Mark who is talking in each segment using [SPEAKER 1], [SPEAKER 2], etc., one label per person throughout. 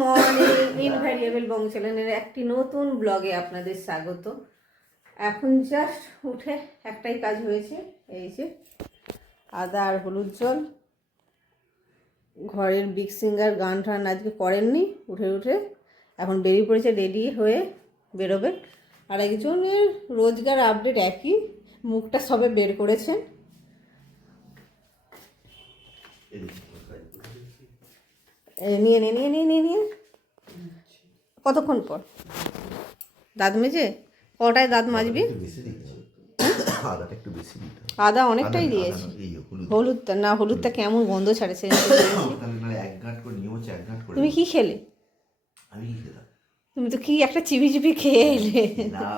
[SPEAKER 1] Morning, invariable বং চ্যানেলের একটি নতুন ব্লগে আপনাদের স্বাগত। এখন জাস্ট উঠে একটাই কাজ হয়েছে, এই যে আদা আর হলুদ জল। ঘরের বিগ সিঙ্গার গান টান আজকে করেননি, উঠে উঠে এখন বেরিয়ে পড়েছে রেডি হয়ে বেরোবে। আর একজনের রোজগার আপডেট একই, মুখটা সবে বের করেছেন। নিয়ে নিয়ে নিয়ে নিয়ে নিয়ে নিয়ে। কতক্ষণ পর? দাঁত মেজে? কটায় দাঁত মাজবি?
[SPEAKER 2] একটু বেশি দিয়েছি আদাটা একটু বেশি দিতে
[SPEAKER 1] আদা অনেকটাই দিয়েছি। হলুদটা না হলুদটা কেমন গন্ধ ছাড়েছে তুমি কি খেলে? তুমি তো কি একটা চিবি চিবি খেয়ে এলে।
[SPEAKER 2] না।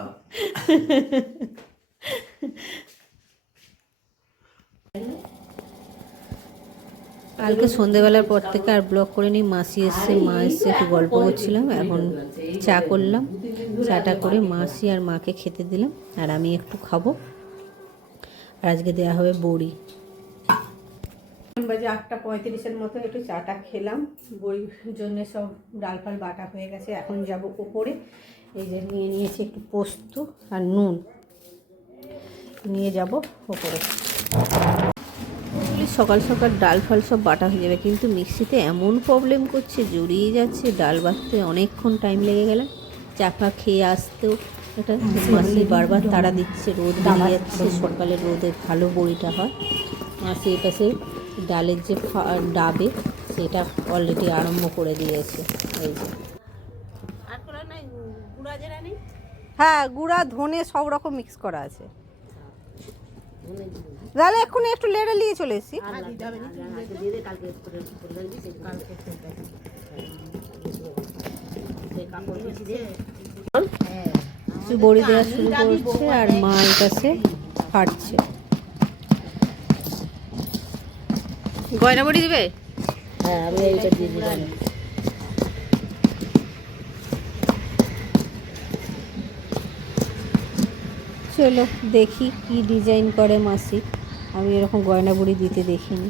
[SPEAKER 1] কালকে সন্ধেবেলার পর থেকে আর ব্লগ করে নিই। মাসি এসছে, মা এসছে, একটু গল্প করছিলাম, এখন চা করলাম। চাটা করে মাসি আর মাকে খেতে দিলাম, আর আমি একটু খাব। আর আজকে দেওয়া হবে বড়ি। বাজে আটটা পঁয়ত্রিশের মতো, একটু চাটা খেলাম। বড়ির জন্য সব ডাল ফাল বাটা হয়ে গেছে, এখন যাব ওপরে। এই যে নিয়ে নিয়েছি একটু পোস্ত আর নুন। নিয়ে যাব ওপরে। বলি সকাল সকাল ডাল ফাল সব বাটা হয়ে যাবে। কিন্তু মিক্সিতে এমন প্রবলেম করছে জড়িয়ে যাচ্ছে ডাল বাটতে অনেকক্ষণ টাইম লেগে গেল। চাপা খেয়ে আসতেও একটা মাসি বারবার তাড়া দিচ্ছে রোদ বেরিয়ে যাচ্ছে সকালে রোদে ভালো বড়িটা হয়। মাসি এটা সে ডালের যে ফা- ডাবে সেটা অলরেডি আরম্ভ করে দিয়েছে। এই যে। হ্যাঁ গুঁড়া ধনে সব রকম মিক্স করা আছে। তাহলে এক্ষুনি একটু লেড়ে নিয়ে চলে এসেছি। বড়ি দেওয়া শুরু করছে আর মা এর কাছে ফাটছে। গয়না বড়ি দিবে?
[SPEAKER 3] হ্যাঁ আমি এইটা দিয়ে দিলাম।
[SPEAKER 1] চলো দেখি কি ডিজাইন করে মাসি। আমি এরকম গয়না বুড়ি দিতে দেখিনি।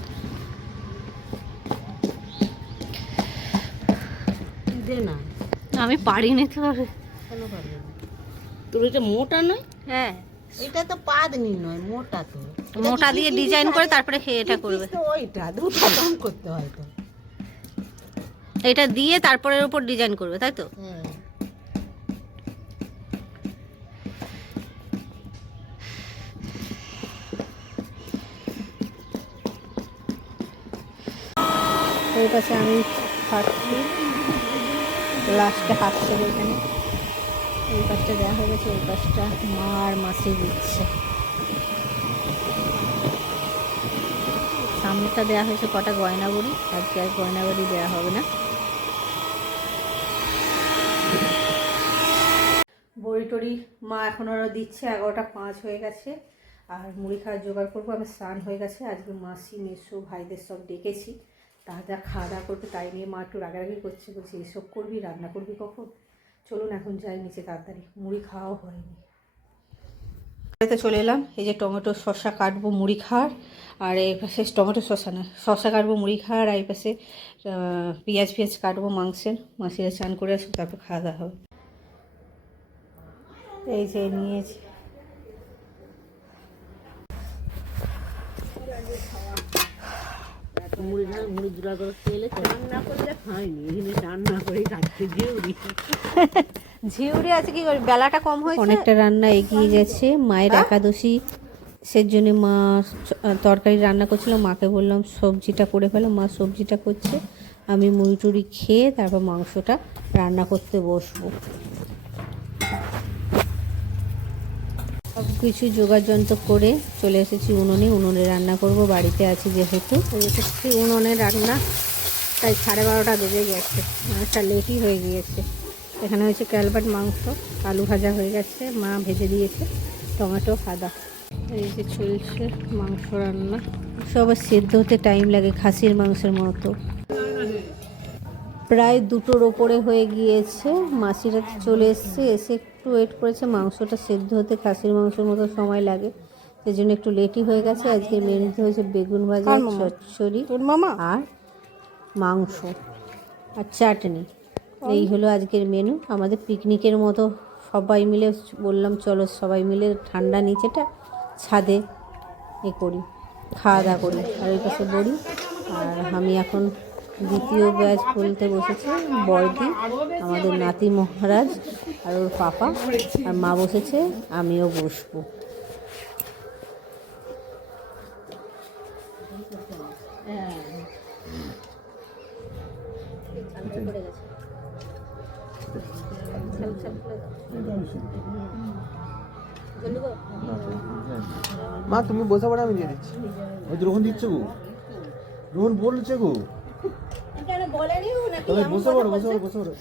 [SPEAKER 3] দে না।
[SPEAKER 1] আমি পারিনি তো
[SPEAKER 3] না। তোর এটা মোটা নয়?
[SPEAKER 1] হ্যাঁ।
[SPEAKER 3] এটা তো পাদনি নয় মোটা তো।
[SPEAKER 1] মোটা দিয়ে ডিজাইন করে তারপরে খেয়ে এটা করবে।
[SPEAKER 3] ওইটা দুটো করতে হয় তো।
[SPEAKER 1] এটা দিয়ে তারপরে এর উপর ডিজাইন করবে তাই তো?
[SPEAKER 3] হ্যাঁ।
[SPEAKER 1] ওই পাশে আমি ফাটছি লাস্টে হাঁটছে ওইখানে এই পাশটা দেওয়া হয়ে গেছে ওই পাশটা মা আর মাসি দিচ্ছে। সামনেটা দেওয়া হয়েছে কটা গয়না বড়ি আজকে আর গয়না বড়ি দেওয়া হবে না। বড়ি টড়ি মা এখন আরও দিচ্ছে, এগারোটা পাঁচ হয়ে গেছে। আর মুড়ি খাওয়ার জোগাড় করব, আমি স্নান হয়ে গেছে। আজকে মাসি, মেসো, ভাইদের সব ডেকেছি। তারা খাওয়া দাওয়া করবে তাই নিয়ে মা একটু রাগারাগি করছে, বলছে, এসব করবি? রান্না করবি কখন? চলুন এখন যাই নিচে তাড়াতাড়ি। মুড়ি খাওয়াও হয়নি। বাড়িতে চলে এলাম। এই যে টমেটো শসা কাটবো মুড়ি খাওয়ার, আর এই পাশে টমেটো শসা না, শসা কাটবো মুড়ি খাওয়ার, আর এই পাশে পেঁয়াজ পেঁয়াজ কাটবো মাংসের। মাসিরা চান করে আসব তারপর খাওয়া দাওয়া হবে। এই যে নিয়েছি।
[SPEAKER 3] মুড়ি না মুড়ি জোড়া করে তেলে রান্না করলে খাইনি এখানে রান্না করে খাচ্ছে জেউরি
[SPEAKER 1] ঝিউড়ি আছে কি করি? বেলাটা কম হয়েছে? অনেকটা রান্না এগিয়ে গেছে। মায়ের একাদশী সের জন্য মা তরকারি রান্না করছিল। মাকে বললাম সবজিটা করে ফেলো। মা সবজিটা করছে। আমি মুড়ি টুড়ি খেয়ে তারপর মাংসটা রান্না করতে বসবো। সব কিছু যোগাযন্ত্র করে চলে এসেছি উনুনে। উনুনে রান্না করব বাড়িতে আছি যেহেতু। এসেছি উনুনে রান্না। তাই সাড়ে বারোটা বেজে গেছে। অনেকটা লেটই হয়ে গিয়েছে। এখানে হয়েছে ক্যালবাট মাংস আলু ভাজা হয়ে গেছে মা ভেজে দিয়েছে টমেটো আদা। এই যে চলছে মাংস রান্না। সবার সেদ্ধ হতে টাইম লাগে খাসির মাংসের মতো। প্রায় দুটোর ওপরে হয়ে গিয়েছে। মাসিরা চলে এসছে এসে একটু ওয়েট করেছে। মাংসটা সেদ্ধ হতে খাসির মাংসের মতো সময় লাগে সেই জন্য একটু লেটই হয়ে গেছে। আজকে মেনুতে হয়েছে বেগুন ভাজা চচ্চড়ি
[SPEAKER 3] মামা?
[SPEAKER 1] আর মাংস আর চাটনি। এই হলো আজকের মেনু আমাদের পিকনিকের মতো সবাই মিলে বললাম চলো সবাই মিলে ঠান্ডা নিচেটা ছাদে এ করি খাওয়া দাওয়া করি। আর ওই পাশে বড়ি আর আমি এখন দ্বিতীয় ব্যাচ বলতে বসেছে বড়দি আমাদের নাতি মহারাজ আর ওর পাপা। আর মা বসেছে আমিও বসবো।
[SPEAKER 4] মা তুমি বসে পড়ে আমি দিয়ে দিচ্ছি। ওই তো রোহন দিচ্ছে গো। রোহন বলছে গো। তবে বসে পড়ো বসে পড়ো বসে পড়ো।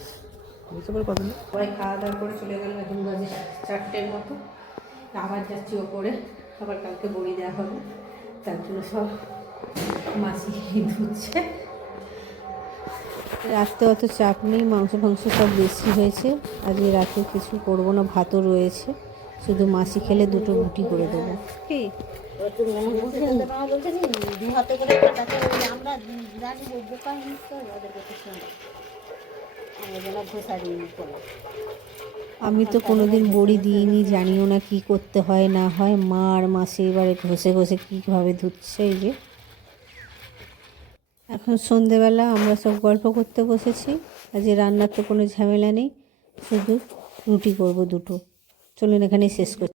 [SPEAKER 4] বসে পড়ো কথা।
[SPEAKER 1] সবাই খাওয়া দাওয়া করে চলে গেল এখন বাজে চারটের মতো। আবার যাচ্ছি ওপরে আবার কালকে বড়ি দেওয়া হবে। তার জন্য সব মাছি ধুচ্ছে। রাত্রে অত চাপ নেই মাংস ফাংস সব বেশি হয়েছে। আজকে রাতে কিছু করব না ভাতও রয়েছে। শুধু মাছি খেলে দুটো রুটি করে দেবো। কি?
[SPEAKER 3] যে বোকা জিনিস ওদের কাছে শুনে। আমরা ঘোষা দিয়ে করলাম
[SPEAKER 1] আমি তো কোনোদিন বড়ি দিইনি জানিও না কি করতে হয় না হয়। মা আর মাসি এবারে ঘষে ঘষে কীভাবে ধুচ্ছে এই যে। এখন সন্ধেবেলা আমরা সব গল্প করতে বসেছি। আজকে রান্নার তো কোনো ঝামেলা নেই শুধু রুটি করব দুটো। চলুন এখানেই শেষ করছি